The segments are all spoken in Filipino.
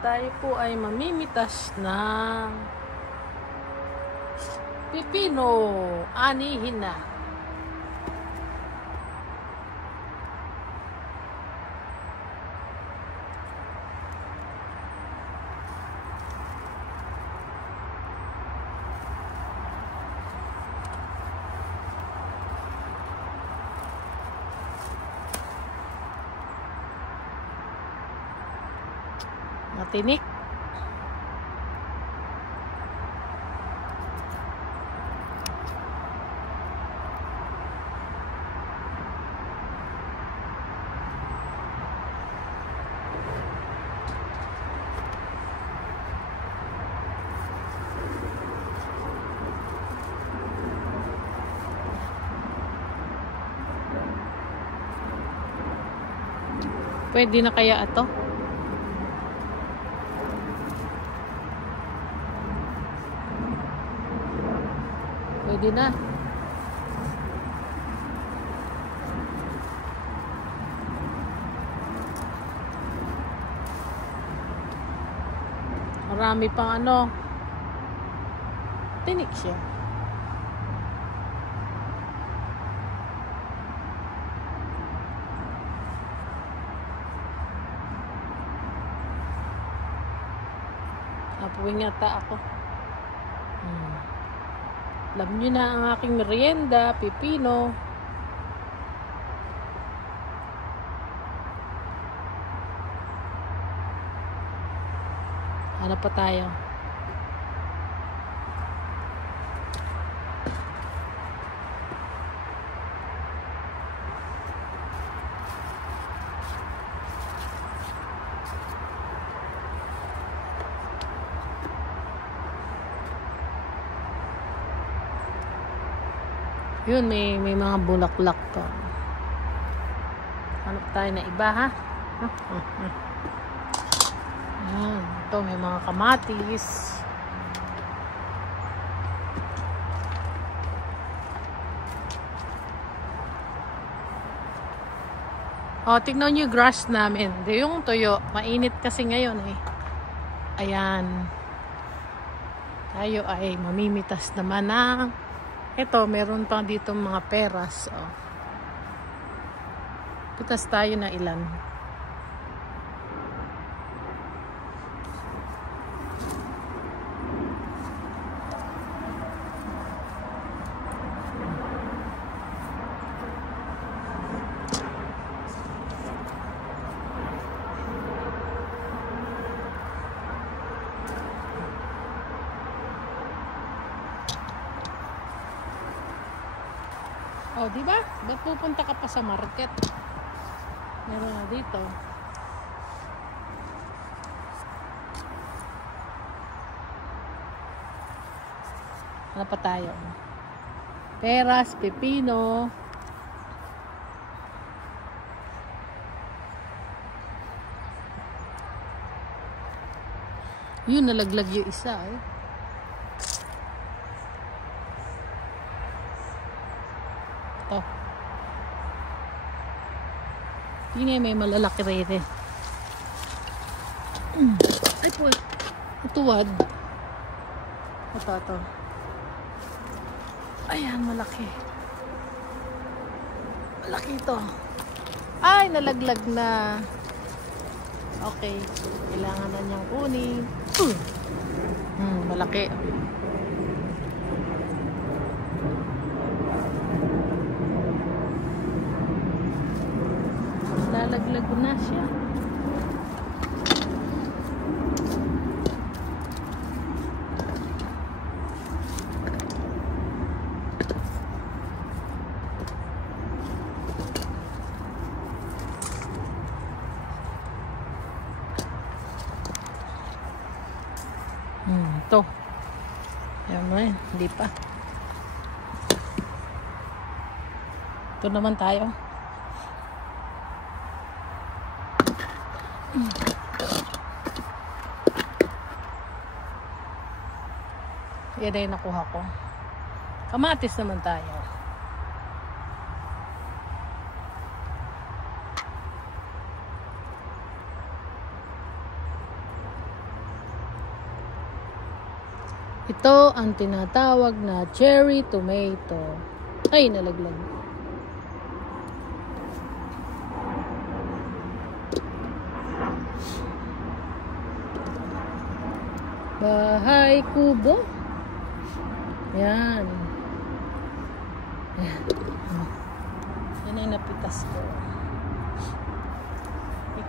Tayo po ay mamimitas ng pipino. Anihin na. Matinik. Pwede na kaya ito? Pwede na. Marami pang ano. Tinik siya. Apuwing yata ako. Alam nyo na ang aking merienda, pipino. Ano pa tayo? Yun, may mga bulaklak to. Hanap tayo na iba, ha? Ayan, ito may mga kamatis. O, tignan nyo yung grass namin. Yung tuyo, mainit kasi ngayon eh. Ayan. Tayo ay mamimitas naman ng ito, meron pa dito mga peras. Oh. Pitas tayo na ilan. Oh, di ba? Ba't pupunta ka pa sa market? Meron na dito. Ano pa tayo? Peras, pepino. Yun, nalaglag yung isa eh. Ito. Tingnan, may malalaki rin eh. Ay po, tuwad. Ito. Ayan, malaki. Malaki ito. Ay, nalaglag na. Okay, kailangan na niyang kunin. Malaki. Lalaglag na siya. Ito. Ayan mo rin. Hindi pa. Ito naman tayo. Yan ay nakuha ko. Kamatis naman tayo. Ito ang tinatawag na cherry tomato. Ay, nalaglag. Bahay kubo. Yan. Yan ay napitas ko.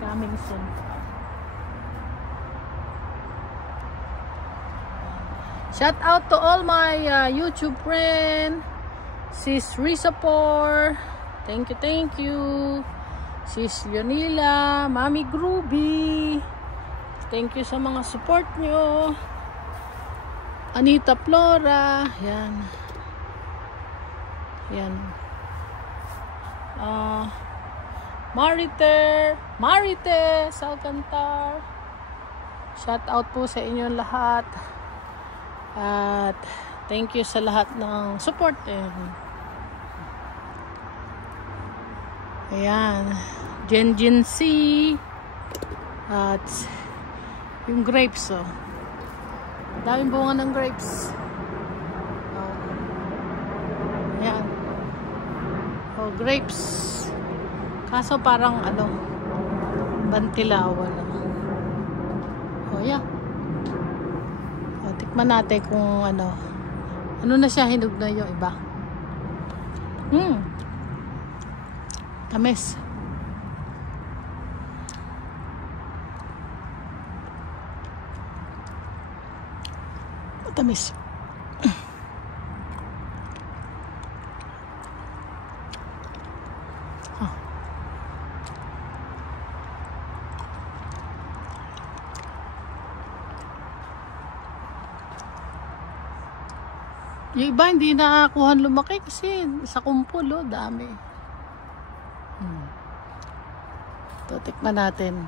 Coming soon. Shout out to all my YouTube friend. Sis Rizapor. Thank you. Sis Leonila, Mami Groovy. Thank you sa mga support nyo. Anita Flora. Yan. Yan. Marite Salcantar. Shout out po sa inyong lahat. At thank you sa lahat ng support. Ayan. Jen C. At yung grapes, oh. Daming bunga ng grapes. Ayan. Oh, grapes. Kaso parang bantilawan. Oh, yeah. O, tikman natin kung ano na siya, hinog na yung iba. Tamis. Tamis. Yung iba hindi nakakuhan lumaki kasi sa kumpul, oh, dami. Ito, tikman natin.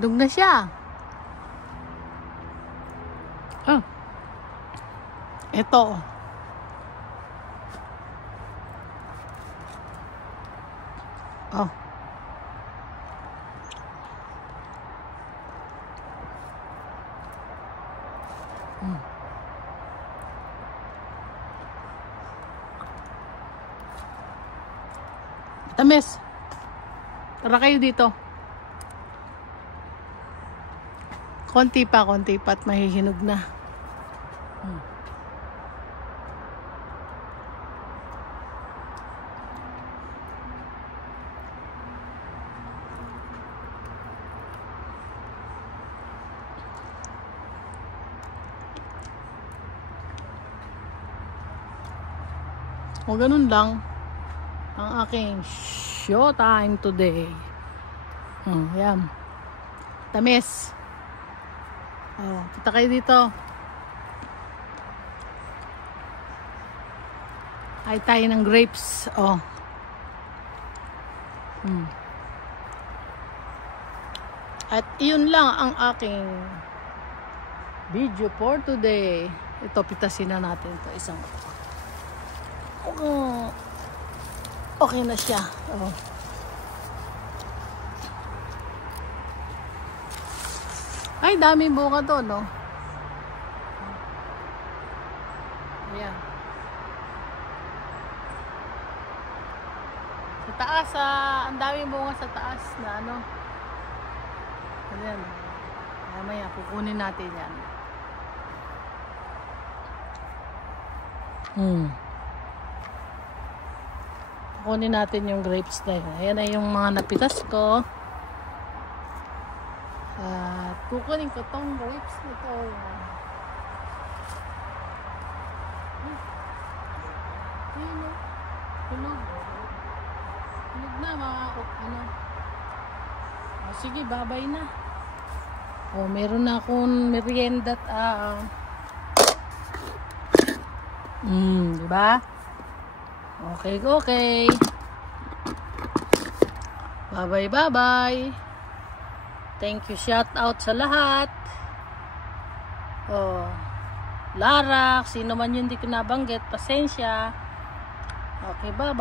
Hinog na siya. Ito. Oh. Tamis. Tara kayo dito. Konti pa at mahihinog na. O ganun lang ang aking showtime today. Yan. Tamis. Kita kayo dito. Ay tayo ng grapes. At iyon lang ang aking video for today. Ito, pitasin na natin ito. Isang okay na siya. Ay, daming bunga to, no? Ayan. Sa taas, ang daming bunga sa taas na ano. Ayan. Mamaya, kukunin natin yan. Kukunin natin yung grapes na yun. Ayan ay yung mga napitas ko. At kukunin ko tong grapes nito. Ayan o. Tulog. Tulog na mga sige, babay na. Meron na akong merienda at diba? Okay. Bye. Thank you, shout out sa lahat. Lara, sino man yun di ko nabanggit, pasensya. Okay, bye.